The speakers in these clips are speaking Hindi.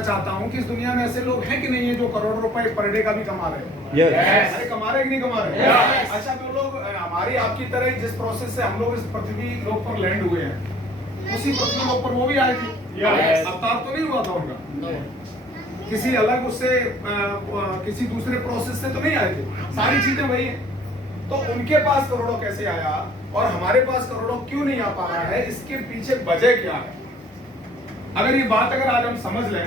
चाहता हूं कि इस दुनिया में ऐसे लोग हैं कि नहीं है जो करोड़ रुपए पर डे का भी कमा रहे हैं। Yes. अरे कमा रहे कि नहीं कमा रहे? Yes. अच्छा वो लोग हमारी आपकी तरह ही जिस प्रोसेस से हम लोग इस पृथ्वी लोक पर लैंड हुए हैं उसी पृथ्वी लोक पर वो भी आए थे। Yes. अवतार तो नहीं हुआ था उनका, किसी अलग उससे किसी दूसरे प्रोसेस से तो नहीं आए थे, सारी चीजें वही है। तो उनके पास करोड़ों कैसे आया और हमारे पास करोड़ों क्यों नहीं आ पा रहा है, इसके पीछे वजह क्या है? अगर ये बात अगर आज हम समझ लें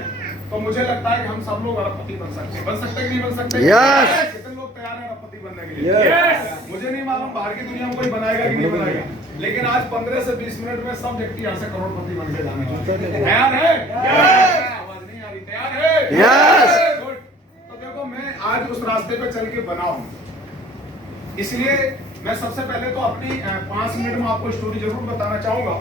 तो मुझे लगता है कि हम सब लोग अरबपति बन सकते हैं। बन सकते हैं कि नहीं बन सकते? Yes. कितने लोग तैयार हैं अरबपति बनने के लिए? Yes. मुझे नहीं मालूम बाहर की दुनिया में कोई बनाएगा कि नहीं बनाएगा, लेकिन आज 15 से 20 मिनट में सब व्यक्ति यहाँ से करोड़पति बन के जाने वाले हैं। तैयार है? आवाज नहीं आ रही, तैयार है? Yes. Good. तो देखो मैं आज उस रास्ते पे चल के बना हूँ, इसलिए मैं सबसे पहले तो अपनी 5 मिनट में आपको स्टोरी जरूर बताना चाहूंगा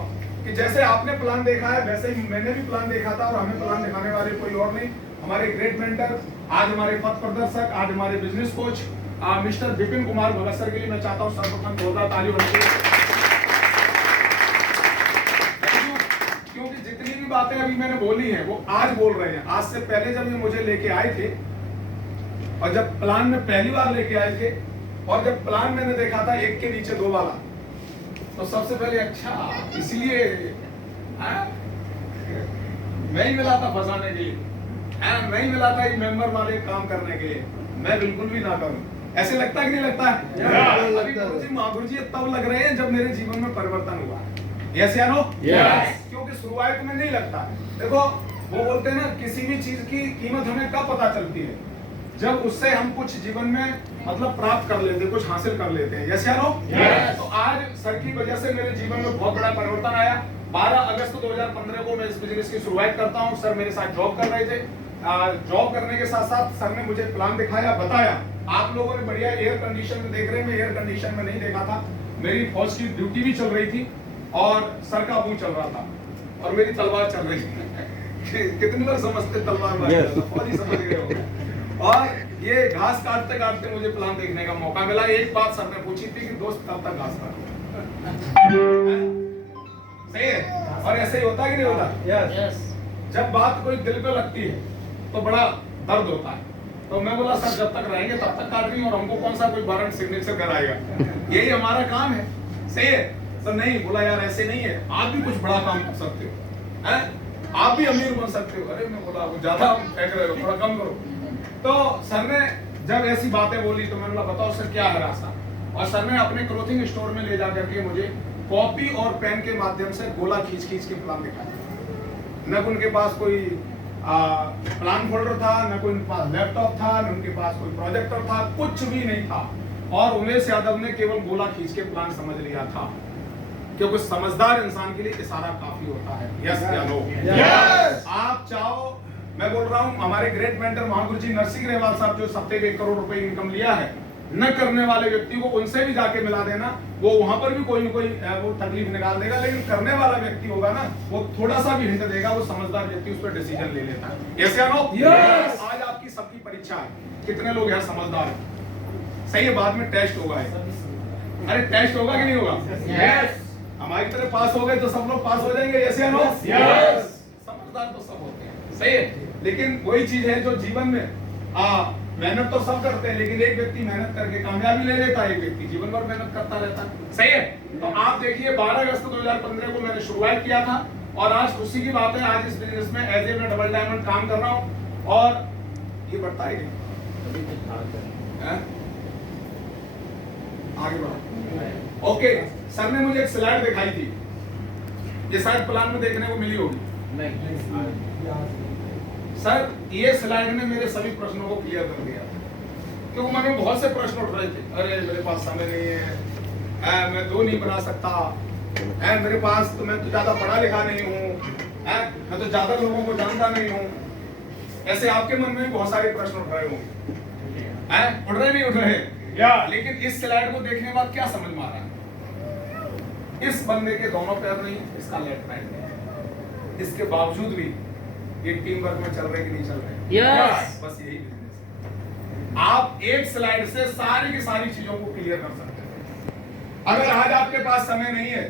कि जैसे आपने प्लान देखा है वैसे ही मैंने भी प्लान देखा था, और हमें प्लान दिखाने वाले कोई और नहीं, हमारे ग्रेट मेंटर, आज हमारे पथ प्रदर्शक, आज हमारे business coach mister Vipin Kumar Bhagat sir के लिए मैं चाहता हूं सर्वप्रथम जोरदार ताली होनी चाहिए। क्योंकि जितनी भी बातें अभी मैंने बोली हैं वो आज बोल रहे हैं। आज से पहले जब ये मुझे लेके आए थे और जब प्लान में पहली बार लेके आए थे और जब प्लान मैंने देखा था एक के नीचे दो वाला, तो सबसे पहले अच्छा इसलिए मैं ही मिला था फंसाने के लिए, मैं ही मिला था ये मेंबर वाले काम करने के लिए, मैं बिल्कुल भी ना करूं। ऐसे लगता है कि नहीं लगता है? अभी गुरुजी महागुरु जी तब लग रहे हैं जब मेरे जीवन में परिवर्तन हुआ। यस या नो? Yes. क्योंकि शुरुआत में नहीं लगता। देखो वो बोलते हैं ना, किसी भी चीज की कीमत हमें कब पता चलती है? जब उससे हम कुछ जीवन में मतलब प्राप्त कर लेते हैं, कुछ हासिल कर लेते हैं। यस या नो? Yes. तो आज सर की वजह से मेरे जीवन में बहुत बड़ा परिवर्तन आया। 12 अगस्त 2015 को मैं इस बिजनेस की शुरुआत करता हूं। सर मेरे साथ जॉब कर रहे थे, जॉब करने के साथ साथ सर ने मुझे प्लान दिखाया, बताया। आप लोगों ने बढ़िया एयर कंडीशन में देख रहे हैं, मैं एयर कंडीशन में नहीं देखा था। मेरी फौज की ड्यूटी भी चल रही थी और सर का मुंह चल रहा था और मेरी तलवार चल रही थी। कितनी बार समझते तलवार फौज ही समझ गए हो। और ये घास काटते काटते मुझे प्लान देखने का मौका मिला। एक बात सर ने पूछी थी कि दोस्त कब तक घास काटोगे? सही है? और ऐसे ही होता है कि नहीं होता? Yes. जब बात कोई दिल पे लगती है तो बड़ा दर्द होता है। तो मैं बोला सर जब तक रहेंगे तब तक काट रही हूँ, और हमको कौन सा कोई वारंट सिग्नेचर कराएगा, यही हमारा काम है। सही है? तो नहीं बोला यार ऐसे नहीं है, आप भी कुछ बड़ा काम कर सकते हो, आप भी अमीर बन सकते हो। अरे मैं बोला वो ज्यादा फेंक रहे हो, थोड़ा कम करो। तो सर ने जब ऐसी बातें बोली तो मैंने बोला बताओ सर क्या है रास्ता, और सर ने अपने क्लोथिंग स्टोर में ले जाकर के मुझे कॉपी और पेन के माध्यम से गोला खींच खींच के प्लान दिखाया। न उनके पास कोई प्लान फोल्डर था, न कोई उनके पास लैपटॉप था, न उनके पास कोई प्रोजेक्टर था, कुछ भी नहीं था। और उमेश यादव ने केवल गोला खींच के प्लान समझ लिया था, क्योंकि समझदार इंसान के लिए इशारा काफी होता है। यस या नो? Yes. आप चाहो, मैं बोल रहा हूं हमारे ग्रेट मेंटर महागुरु जी नरसिंह ग्रेवाल साहब जो सप्ताह के 1 करोड़ रुपए इनकम लिया है, न करने वाले व्यक्ति को उनसे भी जाके मिला देना, वो वहां पर भी कोई न कोई वो तकलीफ निकाल देगा। लेकिन करने वाला व्यक्ति होगा ना, वो थोड़ा सा भी हिंट देगा, वो समझदार व्यक्ति उस पर डिसीजन ले लेता है। यस या नो? Yes. आज आपकी सबकी परीक्षा है, कितने लोग यहाँ समझदार हैं? सही है, बाद में टेस्ट होगा। अरे टेस्ट होगा कि नहीं होगा? Yes. हमारी तरह पास हो गए तो सब लोग पास हो जाएंगे। यस या नो? Yes. समझदार तो सब होते हैं। सही है, लेकिन वही चीज है जो जीवन में मेहनत तो सब करते हैं, लेकिन एक व्यक्ति मेहनत करके कामयाबी ले लेता है, एक व्यक्ति जीवन भर मेहनत करता रहता है। सही है? तो आप देखिए 12 अगस्त 2015 को मैंने शुरुआत किया था, और आज खुशी की बात है आज इस बिजनेस में एज ए मैं डबल डायमंड काम कर रहा हूँ। और ये बढ़ता है आगे बढ़ो। ओके, सर ने मुझे एक स्लाइड दिखाई थी, ये शायद प्लान में देखने को मिली होगी। सर ये स्लाइड ने मेरे सभी प्रश्नों को क्लियर कर दिया, क्योंकि मन में बहुत से प्रश्न उठ रहे थे। अरे मेरे पास समय नहीं है, मैं दो नहीं बना सकता, मेरे पास तो मैं तो ज्यादा पढ़ा लिखा नहीं हूँ, मैं तो ज्यादा लोगों को जानता नहीं हूँ। ऐसे आपके मन में भी बहुत सारे प्रश्न उठ रहे होंगे, उठ रहे नहीं उठ रहे? लेकिन इस स्लाइड को देखने के बाद क्या समझ में आ रहा है? इस बंदे के दोनों पैर नहीं, इसका लेफ्ट हैंड है, इसके बावजूद भी ये टीम वर्क में चल रहे कि नहीं चल रहे? Yes. बस यही बिजनेस है। आप एक स्लाइड से सारी की सारी चीजों को क्लियर कर सकते हैं। अगर आज आपके पास समय नहीं है,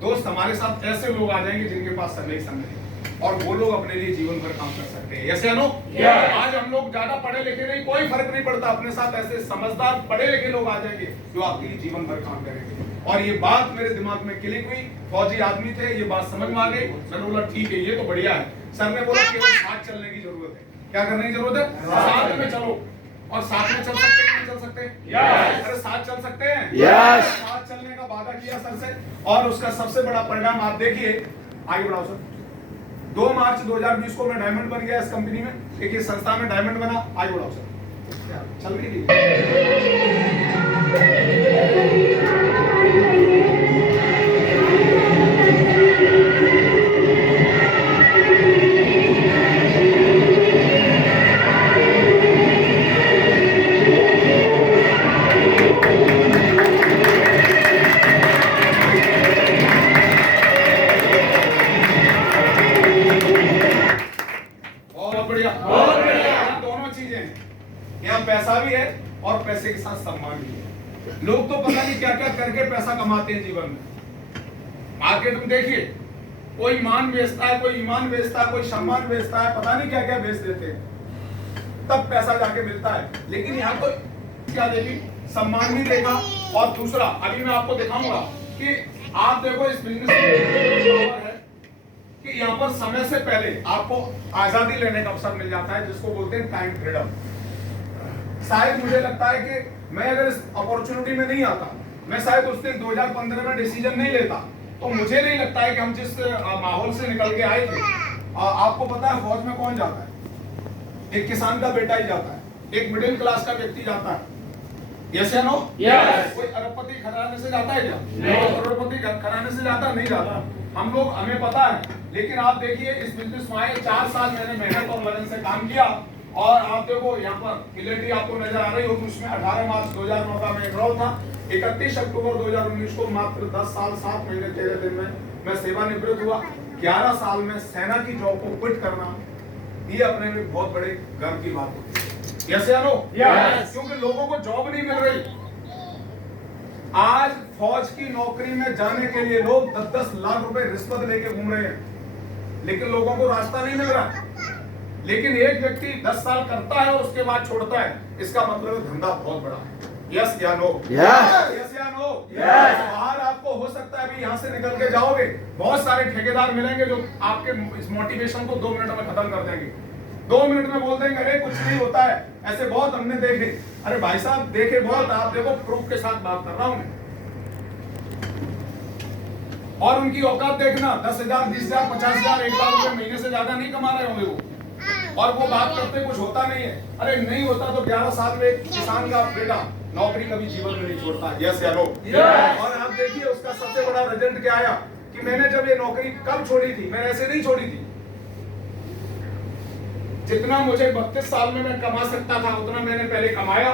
दोस्त हमारे साथ ऐसे लोग आ जाएंगे जिनके पास समय ही समय है। और वो लोग अपने लिए जीवन भर काम कर सकते हैं। यस या नो? Yes. आज हम लोग ज्यादा पढ़े लिखे नहीं, कोई फर्क नहीं पड़ता, अपने साथ ऐसे समझदार पढ़े लिखे लोग आ जाएंगे जो आपके लिए जीवन भर काम करेंगे। और ये बात मेरे दिमाग में क्लिक हुई, फौजी आदमी थे, ये बात समझ में आ गई। मैंने बोला ठीक है, ये तो बढ़िया है। सर ने बोला केवल साथ चलने की जरूरत है। क्या करने की जरूरत है? साथ में चलो। और साथ में चल सकते हैं, नहीं चल सकते? Yes. अरे साथ चल सकते हैं? Yes. साथ चलने का वादा किया सर से, और उसका सबसे बड़ा परिणाम आप देखिए। आगे बढ़ाओ सर। 2 मार्च 2020 को मैं डायमंड बन गया इस कंपनी में, एक ही संस्था में डायमंड बना। आगे बढ़ाओ सर। चल रही थी। बहुत बढ़िया। यहाँ दोनों चीजें हैं, यहाँ पैसा भी है और पैसे के साथ सम्मान भी है। लोग तो पता नहीं क्या क्या करके पैसा कमाते हैं जीवन में। मार्केट में देखिए, कोई मान बेचता है, कोई ईमान बेचता है, कोई सम्मान बेचता है, पता नहीं क्या क्या बेच देते हैं, तब पैसा जाके मिलता है। लेकिन यहाँ तो क्या देखी, सम्मान भी देखा। और दूसरा अभी मैं आपको दिखाऊंगा कि आप देखो इस बिजनेस में है कि यहाँ पर समय से पहले आपको आजादी लेने का अवसर मिल जाता है, जिसको बोलते हैं टाइम फ्रीडम। शायद मुझे लगता है कि मैं अगर इस अपॉर्चुनिटी में नहीं आता, मैं शायद उस दिन 2015 में डिसीजन नहीं लेता, तो मुझे नहीं लगता है कि हम जिस माहौल से निकल के आए थे। आपको पता है फौज में कौन जाता है? एक किसान का बेटा ही जाता है, एक मिडिल क्लास का व्यक्ति जाता है। यस या नो? Yes. कोई अरबपति घराने से जाता है क्या? नहीं। करोड़पति घराने से जाता नहीं जाता। हम लोग, हमें पता है। लेकिन आप देखिए इस बिजनेस में आए 4 साल मैंने मेहनत और लगन से काम किया, और आप देखो यहाँ पर क्लियरिटी आपको नजर आ रही होगी। उसमें 18 मार्च 2009 का मैं एनरोल था। 31 अक्टूबर 2019 को मात्र 10 साल 7 महीने 13 दिन में मैं सेवानिवृत्त हुआ। 11 साल में सेना की जॉब को क्विट करना, ये अपने में बहुत बड़े गर्व की बात होती है। यस या नो? Yes. क्योंकि लोगों को जॉब नहीं मिल रही। आज फौज की नौकरी में जाने के लिए लोग 10-10 लाख रुपए रिश्वत लेके घूम रहे हैं, लेकिन लोगों को रास्ता नहीं मिल रहा। लेकिन एक व्यक्ति 10 साल करता है और उसके बाद छोड़ता है, इसका मतलब है धंधा बहुत बड़ा है। यस या नो? Yes. यस या नो? Yes. बाहर आपको हो सकता है अभी यहाँ से निकल के जाओगे, बहुत सारे ठेकेदार मिलेंगे जो आपके इस मोटिवेशन को 2 मिनट में खत्म कर देंगे। 2 मिनट में बोल देंगे अरे कुछ नहीं होता है। ऐसे बहुत हमने देखे। अरे भाई साहब देखे बहुत, आप देखो प्रूफ के साथ बात कर रहा हूं मैं। और उनकी औकात देखना, 10,000, 20,000, 50,000, 1 लाख रुपए महीने से ज्यादा नहीं कमा रहे होंगे वो, और वो बात करते कुछ होता नहीं है। अरे नहीं होता तो 11 साल में एक किसान का बेटा नौकरी कभी जीवन में नहीं छोड़ता। यस या नो? Yes. और आप देखिए उसका सबसे बड़ा रिजल्ट क्या आया कि मैंने जब ये नौकरी कब छोड़ी थी, मैंने ऐसे नहीं छोड़ी थी। जितना मुझे 32 साल में मैं कमा सकता था उतना मैंने पहले कमाया,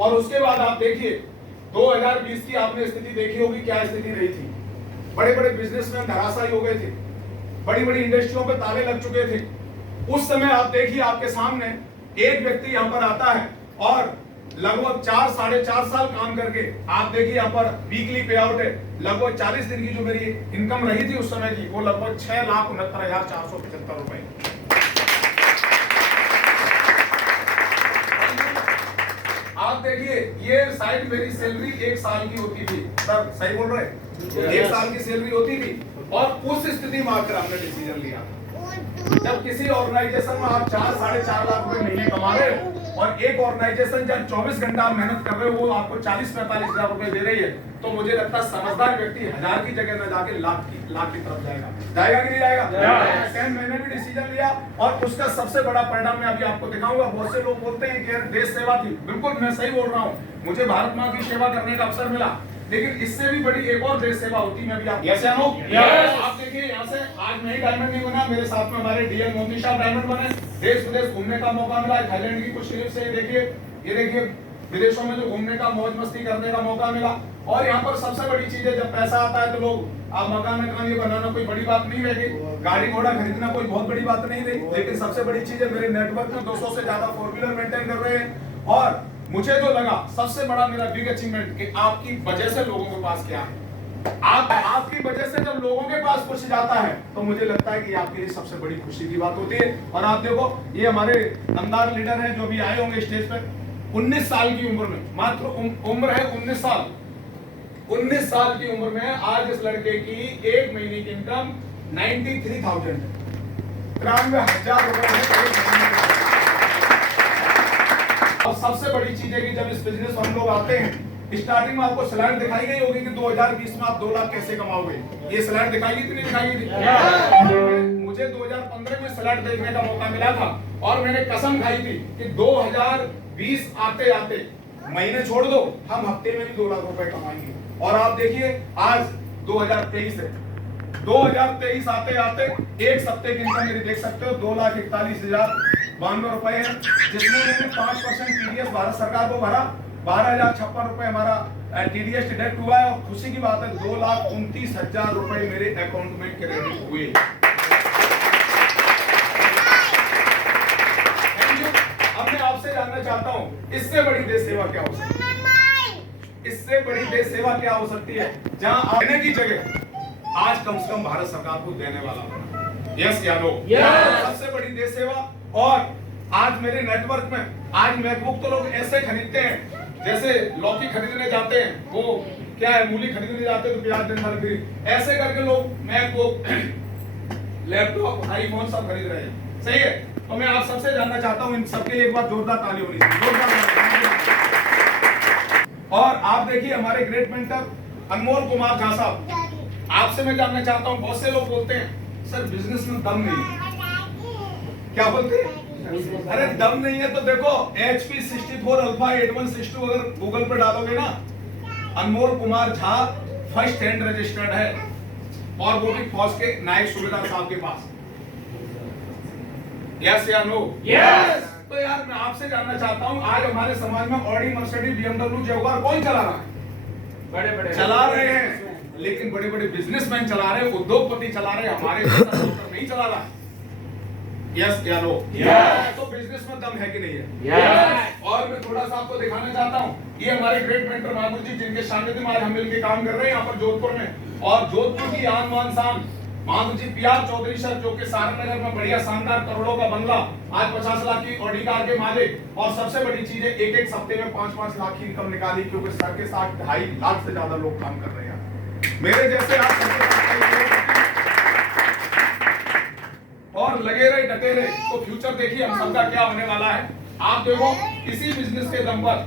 और उसके बाद आप देखिए 2020 की आपने स्थिति देखी होगी, क्या स्थिति रही थी। बड़े बड़े बिजनेसमैन धराशायी हो गए थे, बड़ी बड़ी इंडस्ट्रियों पे ताले लग चुके थे। उस समय आप देखिए आपके सामने एक व्यक्ति यहाँ पर आता है और लगभग 4-4.5 साल काम करके, आप देखिए यहाँ पर वीकली पे आउट है, लगभग 40 दिन की जो मेरी इनकम रही थी उस समय की, वो लगभग 6,69,475 रुपए। आप देखिए ये शायद मेरी सैलरी 1 साल की होती थी। सर सही बोल रहे हैं? 1 साल की सैलरी होती थी, और उस स्थिति में आकर हमने डिसीजन लिया। जब किसी ऑर्गेनाइजेशन में आप 4-4.5 लाख रुपए महीने कमा रहे हो, और एक ऑर्गेनाइजेशन जब 24 घंटा आप मेहनत कर रहे हो वो आपको 40-45 हजार रुपए दे रही है, तो मुझे लगता है समझदार व्यक्ति 1000 की जगह न जाके लाख की तरफ जाएगा। जाएगा कि नहीं जाएगा? सेम मैंने भी डिसीजन लिया, और उसका सबसे बड़ा परिणाम मैं अभी आपको दिखाऊंगा। बहुत से लोग बोलते हैं कि देश सेवा थी, बिल्कुल मैं सही बोल रहा हूँ। मुझे भारत माँ की सेवा करने का अवसर मिला, लेकिन इससे भी बड़ी एक और देश सेवा होती है। मैं भी आप यस या नो? Yes. आप देखिए यहाँ से आज मैं ही डायमंड नहीं बना, मेरे साथ में हमारे डीएम मोदी साहब डायमंड बने। देश विदेश घूमने का मौका मिला। थाईलैंड की कुछ क्लिप से ये देखिए विदेशों में जो घूमने का, मौज मस्ती करने का मौका मिला। और यहाँ पर सबसे बड़ी चीज है, जब पैसा आता है तो लोग आप मकान ये बनाना कोई बड़ी बात नहीं रहेगी, गाड़ी घोड़ा खरीदना कोई बहुत बड़ी बात नहीं रही। लेकिन सबसे बड़ी चीज है मेरे नेटवर्क में 200 से ज्यादा 4 व्हीलर मेंटेन कर रहे हैं। और मुझे जो लगा सबसे बड़ा मेरा बिग अचीवमेंट कि आपकी वजह से लोगों के पास क्या है। आपकी वजह से जब लोगों के पास कुछ जाता है तो मुझे लगता है कि आपके लिए सबसे बड़ी खुशी की बात होती है। और आप देखो ये हमारे दमदार लीडर हैं जो भी आए होंगे स्टेज पर, 19 साल की उम्र में, मात्र उम्र है 19 साल, 19 साल की उम्र में आज इस लड़के की एक महीने की इनकम 93,000 93,000 रुपए। और सबसे बड़ी चीज है कि जब इस बिजनेस में हम लोग आते हैं, स्टार्टिंग में आपको स्लाइड दिखाई गई होगी कि 2020 में आप 2 लाख कैसे कमाओगे। ये स्लाइड दिखाई गई थी नहीं दिखाई गई थी? मुझे 2015 में स्लाइड देखने का मौका मिला था और मैंने कसम खाई थी कि 2020 आते आते, महीने छोड़ दो, हम हफ्ते में भी 2 लाख रुपए कमाएंगे। और आप देखिए आज 2023 है, 2023 आते आते एक सप्ते की इनकम मेरी देख सकते हो 2,41,092 रुपए है, जिसमें मैंने 5% टीडीएस भारत सरकार को भरा, 12,056 रुपए हमारा टीडीएस डिडक्ट हुआ है। और खुशी की बात है 2,29,000 रुपए मेरे अकाउंट में क्रेडिट हुए। अब मैं आपसे जानना चाहता हूं, इससे बड़ी देश सेवा क्या हो सकती है? इससे बड़ी देश सेवा क्या हो सकती है जहां देने की जगह आज कम से कम भारत सरकार को देने वाला होना। यस या नो? सबसे बड़ी देश सेवा। और आज मेरे नेटवर्क में आज मैकबुक तो लोग ऐसे खरीदते हैं जैसे लौकी खरीदने जाते हैं, वो क्या है मूली खरीदने जाते हैं तो प्याज दिन भर खरीद, ऐसे करके लोग मैकबुक, लैपटॉप, आईफोन सब खरीद रहे हैं। सही है? तो मैं आप सबसे जानना चाहता हूं, इन सबके लिए एक बार जोरदार ताली होनी चाहिए, जोरदार ताली। और आप देखिए हमारे ग्रेट मेंटर अनमोल कुमार झा साहब, आपसे मैं जानना चाहता हूं, बहुत से लोग बोलते हैं सर बिजनेस में दम नहीं है। क्या बोलते हैं? अरे दम नहीं है तो देखो HP 64 अल्फा 8162 अगर गूगल पे डालोगे ना, Anmol Kumar Jha first hand registered है और वो भी फौज के नायक सूबेदार साहब के पास। यस या नो? यस। तो यार मैं आपसे जानना चाहता हूं, आज हमारे समाज में ऑडी, मर्सिडीज, BMW, जगुआर कौन चला रहा है? बड़े बड़े चला रहे हैं, लेकिन बड़े बड़े बिजनेसमैन चला रहे हैं, उद्योगपति चला रहे हैं, हमारे जैसा नहीं चला रहा है। यस या नो? यस। तो बिजनेस में दम है कि नहीं है? यस। और मैं थोड़ा सा आपको दिखाना चाहता हूँ, ये हमारे ग्रेट मेंटर माधुर जी जिनके सानिध्य में आज हम मिलकर काम कर रहे हैं यहाँ पर जोधपुर में। और जोधपुर की आन बान शान माधुर जी PR चौधरी सर, जो कि सारनगर में बढ़िया शानदार करोड़ों का बंगला, आज 50 लाख की ऑडी कार के मालिक। और सबसे बड़ी चीज है एक सप्ते में 5-5 लाख की इनकम निकाली, क्योंकि सर के साथ 2.5 लाख से ज्यादा लोग काम कर रहे हैं मेरे जैसे। आप और लगे रहे डटे रहे तो फ्यूचर देखिए हम सबका क्या होने वाला है। आप देखो इसी बिजनेस के दम पर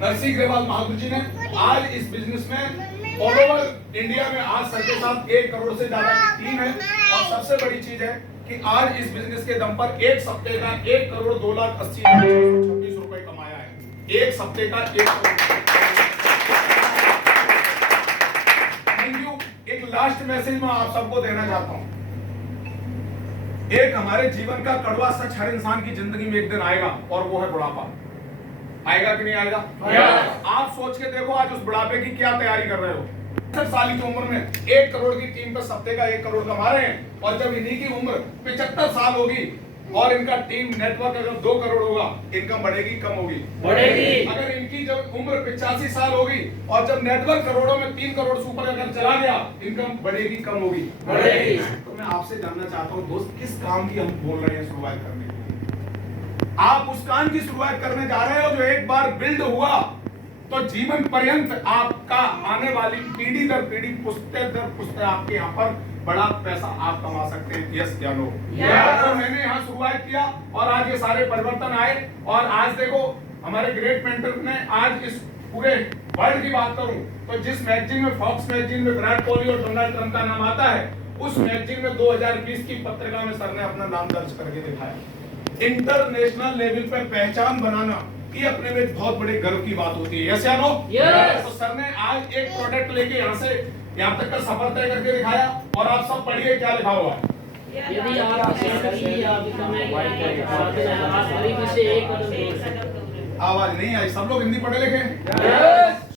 नरसिंह अग्रवाल महादुर जी ने आज इस बिजनेस में ऑल ओवर इंडिया में आज सर के साथ 1 करोड़ से ज्यादा की टीम है। और सबसे बड़ी चीज है कि आज इस बिजनेस के दम पर एक सप्ते का 1,02,80,626 रुपए कमाया है। एक सप्ते का 1 करोड़। Thank you. एक लास्ट मैसेज मैं आप सबको देना चाहता हूं, एक हमारे जीवन का कड़वा सच हर इंसान की जिंदगी में एक दिन आएगा और वो है बुढ़ापा। आएगा कि नहीं आएगा? आप सोच के देखो आज उस बुढ़ापे की क्या तैयारी कर रहे हो। 60 साल की उम्र में 1 करोड़ की टीम पे सप्ते का 1 करोड़ कमा रहे हैं। और जब इन्हीं की उम्र 75 साल होगी और इनका टीम नेटवर्क अगर 2 करोड़ होगा, इनकम बढ़ेगी कम होगी? बढ़ेगी। अगर इनकी जब उम्र 85 साल होगी और जब नेटवर्क करोड़ों में 3 करोड़ से ऊपर अगर चला गया, इनकम बढ़ेगी कम होगी? बढ़ेगी। तो मैं आपसे जानना चाहता हूं दोस्त, किस काम की हम बोल रहे हैं शुरुआत करने की? आप उस काम की शुरुआत करने जा रहे हो जो एक बार बिल्ड हुआ तो जीवन पर्यंत आपका आने वाली पीढ़ी दर पीढ़ी, पुश्ते दर पुश्ते आपके यहाँ पर बड़ा पैसा आप कमा सकते हैं। यस या नो? तो मैंने यहाँ शुरुआत किया और आज ये सारे परिवर्तन आए। और आज देखो हमारे ग्रेट मेंटर ने आज इस पूरे वर्ल्ड की बात करूं तो जिस मैगजीन में, फॉक्स मैगजीन में विराट कोहली और डोनाल्ड ट्रंप का नाम आता है, उस मैगजीन में 2020 की पत्रिका में सर ने अपना नाम दर्ज करके दिखाया। इंटरनेशनल लेवल पे पहचान बनाना ये अपने में बहुत बड़े गर्व की बात होती है। यस या नो? तो सर ने आज एक प्रोडक्ट लेके यहाँ से यहाँ तक का सफर तय करके दिखाया। और आप सब पढ़िए क्या लिखा हुआ है। यदि आप गरीबी से एक आवाज नहीं आई, सब लोग हिंदी पढ़े लिखे हैं?